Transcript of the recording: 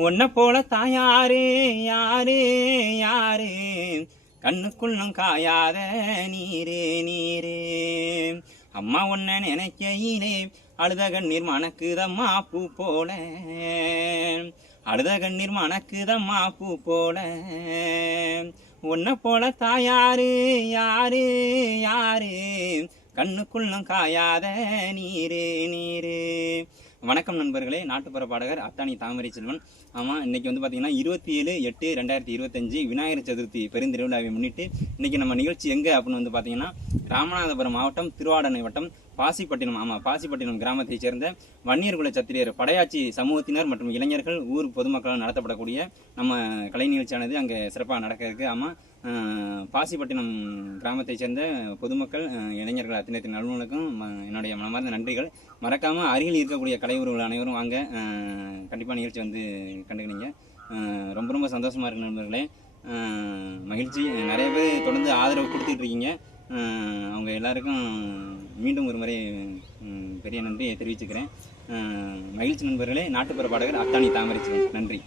உன்னை போல தாயாரு யாரு யாரு கண்ணுக்குள்ளும் காயாத நீரு நீரு அம்மா உன்னை நினைக்கையிலே அழுத கண்ணீர் மணக்குதம்மா பூ போல அழுத கண்ணீர் மணக்குதம்மா பூ போல உன்னை போல தாயாரு யாரு யாரு கண்ணுக்குள்ளும் காயாத நீரு நீரு. வணக்கம் நண்பர்களே, நாட்டுப்புற பாடகர் அத்தானி தாமரை செல்வன். ஆமாம், இன்றைக்கி வந்து பார்த்திங்கன்னா 27/8/2025 விநாயகர் சதுர்த்தி பெருந்திருவிழாவை முன்னிட்டு இன்றைக்கி நம்ம நிகழ்ச்சி எங்கே அப்படின்னு வந்து பார்த்திங்கன்னா ராமநாதபுரம் மாவட்டம் திருவாடனை வட்டம் பாசிப்பட்டினம். ஆமாம், பாசிப்பட்டினம் கிராமத்தைச் சேர்ந்த வன்னியர்குல சத்திரியர் படையாச்சி சமூகத்தினர் மற்றும் இளைஞர்கள் ஊர் பொதுமக்களால் நடத்தப்படக்கூடிய நம்ம கலை நிகழ்ச்சியானது அங்கே சிறப்பாக நடக்க இருக்குது. ஆமாம், பாசிப்பட்டினம் கிராமத்தைச் சேர்ந்த பொதுமக்கள் இளைஞர்கள் அத்தனை நல்வனுக்கும் என்னுடைய மனமார்ந்த நன்றிகள். மறக்காமல் அருகில் இருக்கக்கூடிய கலை உறவுகள் அனைவரும் வாங்க, கண்டிப்பாக நிகழ்ச்சி வந்து கண்டுக்கினீங்க. ரொம்ப ரொம்ப சந்தோஷமாக இருக்கு நண்பர்களே, மகிழ்ச்சி. நிறைய பேர் தொடர்ந்து ஆதரவு கொடுத்துட்டு இருக்கீங்க. அவங்க எல்லாருக்கும் மீண்டும் ஒரு முறை பெரிய நன்றியை தெரிவிச்சுக்கிறேன். மகிழ்ச்சி நண்பர்களே. நாட்டுப்புற பாடகர் அத்தானி தாமரை செல்வன். நன்றி.